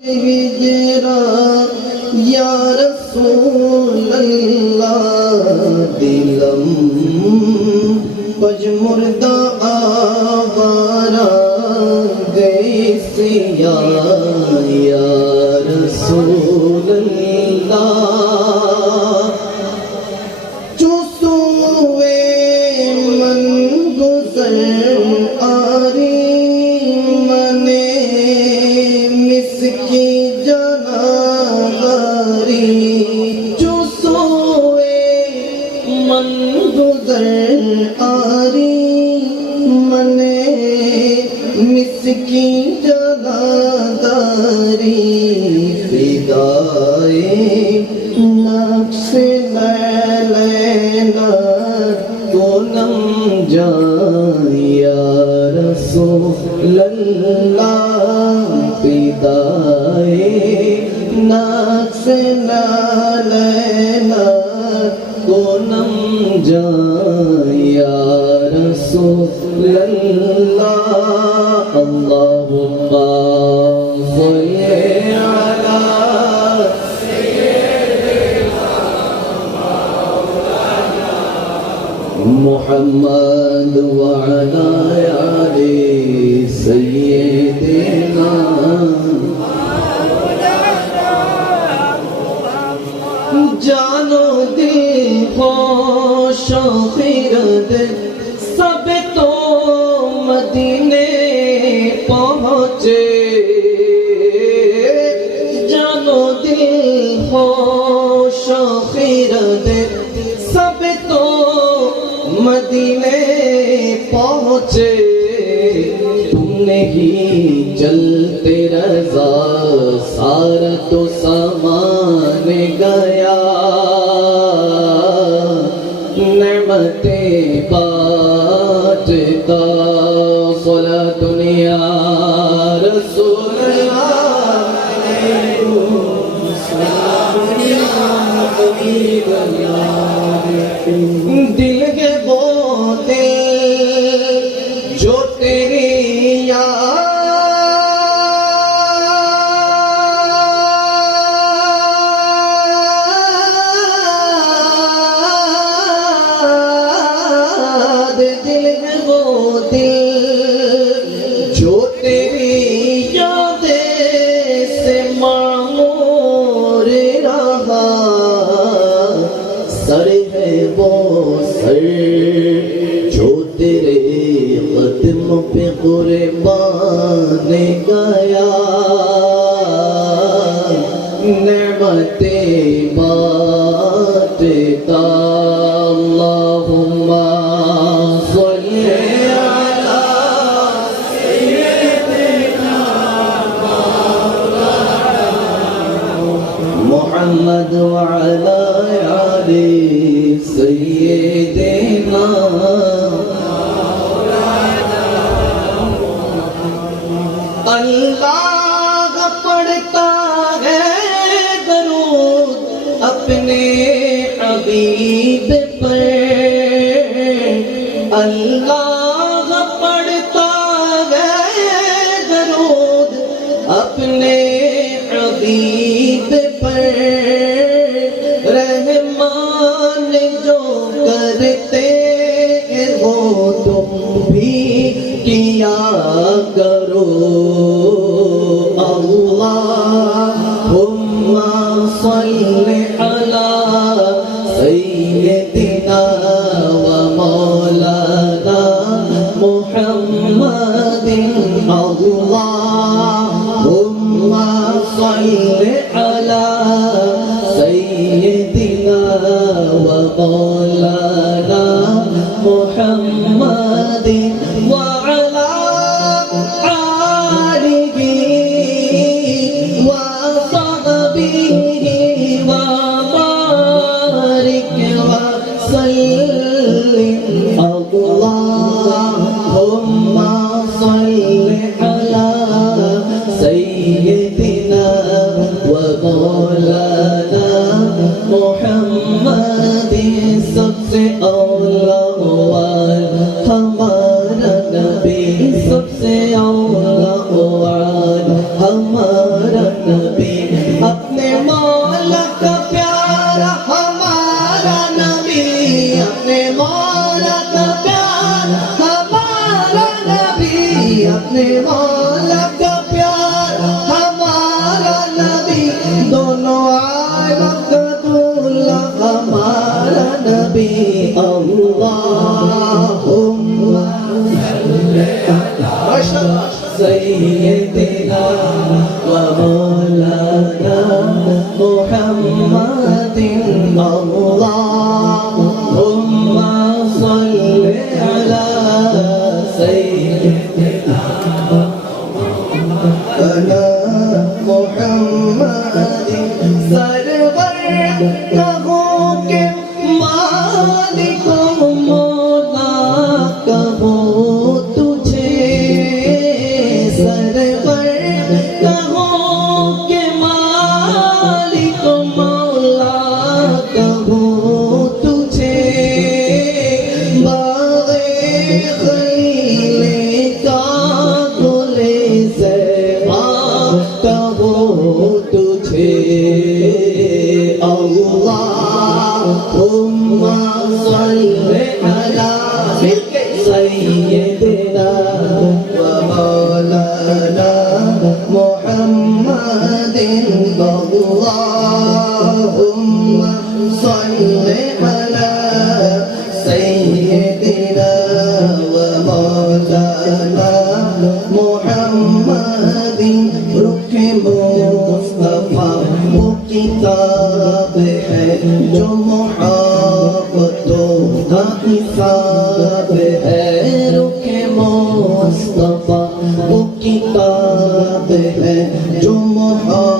جرا یا رسول اللہ دلم پج مردہ آوارا گئی سیا یا رسول उसकी जगादारी फिदाए नफ्स लैला तो नम जाया रसूल अल्लाह फिदाए नफ्स लैला तो नम जाया रसूल अल्लाह محمد وعلى آل سيدنا جانو دی خوش خیرت سب تو مدینے করতে পা محمد الله você. مطابق ہے جو محبت کا حساب ہے رخ مصطفیٰ وہ کتاب ہے جو محبت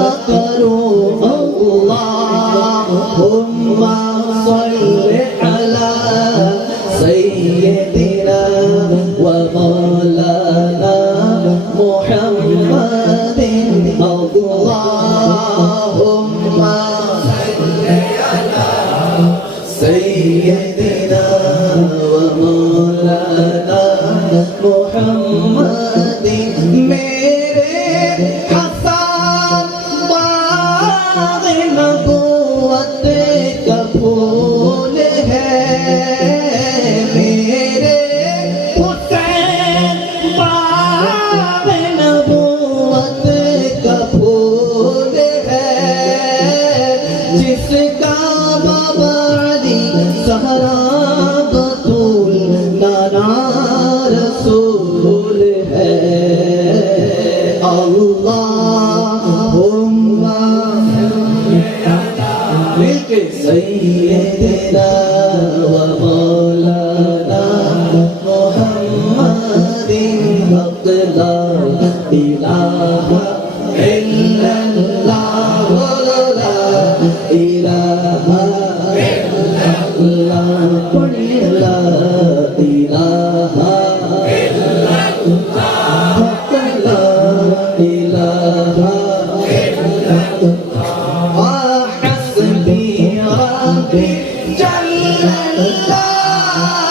أكبر الله মালিক সৈয়দনা ওয়া মাওলানা মুহাম্মাদিন হাক্কা ইলাহা ইল্লাল্লাহ। Rabbi Jalla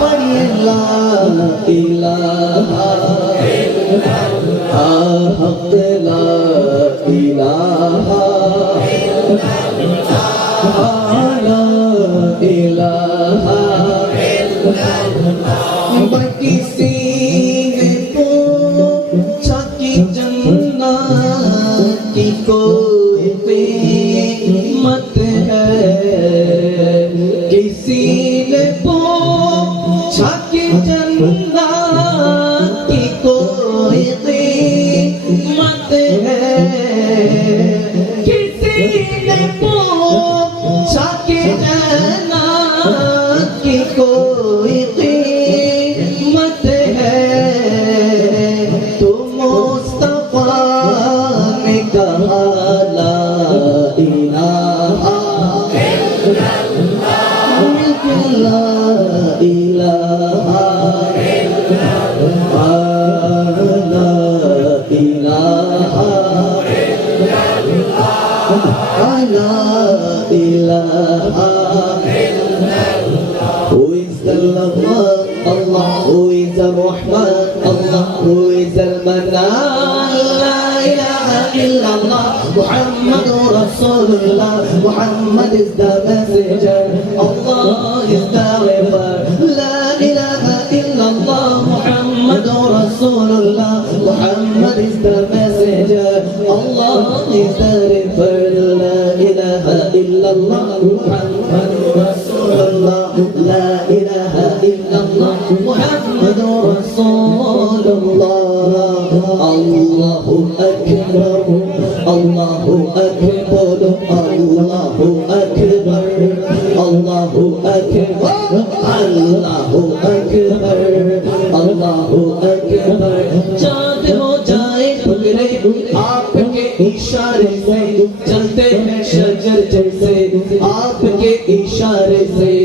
পড়িয়ে লা ইলাহা ইল্লাল্লাহ Cari. Is the messenger. Allah is the river. La ilaha illallah. Muhammad Rasulullah. Muhammad is the messenger. Allah is the river. La ilaha illallah. Muhammad Rasulullah. La ilaha illallah. Muhammad Rasulullah. Allahu Akbar. Allahu चाँद हो जाए टुकड़े आपके इशारे से। चलते हैं शजर जैसे आपके इशारे से।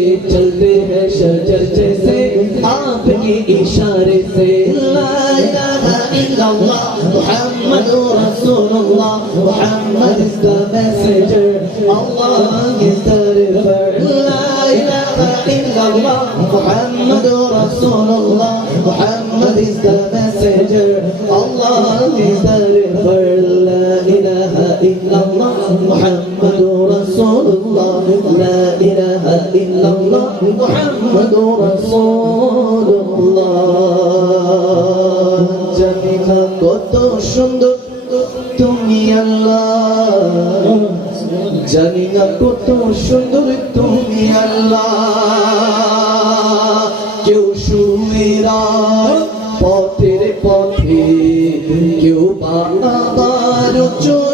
محمد رسول الله لا إله إلا الله محمد رسول الله জানিনা কত সুন্দর তুমি আল্লাহ জানি না কত সুন্দর তুমি আল্লাহ আবার চই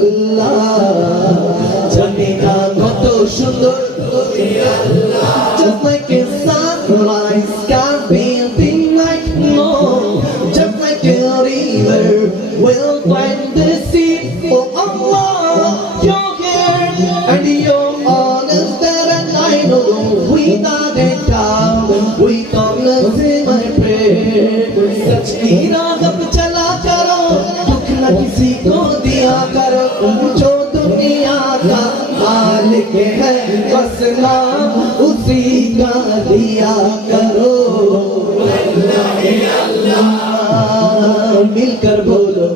আল্লাহ। জানি না কত সুন্দর। তুমি আল্লাহ। Just like a sunrise can दुनिया का मालिक है बस नाम उसी का दिया करो मिलकर बोलो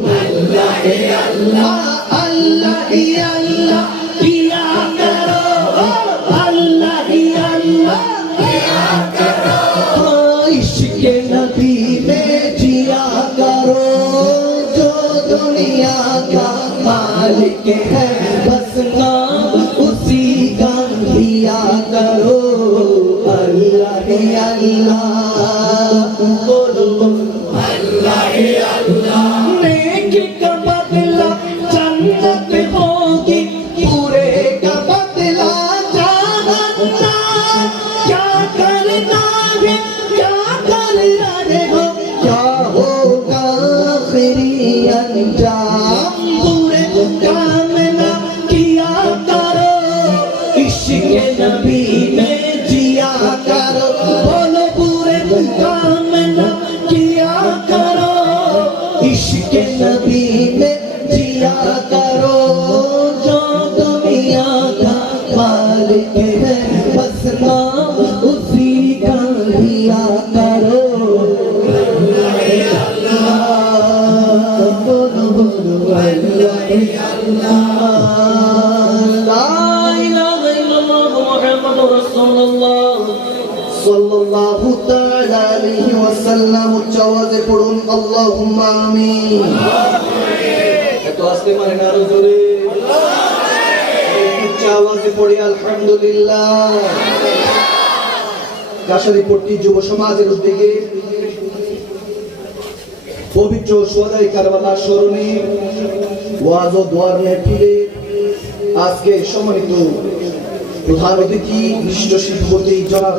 अल्लाह अल्लाह नबी में जिया करो সাল্লাল্লাহু তাআলা আলাইহি ওয়াসাল্লাম উচ্চ আওয়াজে পড়ুন, আল্লাহুম্মা আমিন। এত আস্তে মানে পড়ি, আলহামদুলিল্লাহ। যুব সমাজের উদ্যোগে পবিত্র সোয়াদাই কারবালা স্মরণে ওয়াজ ও দোয়ার মেহফিলে আজকে সম্মানিত প্রধান অতিথি বিশিষ্ট শিল্পপতি জনাব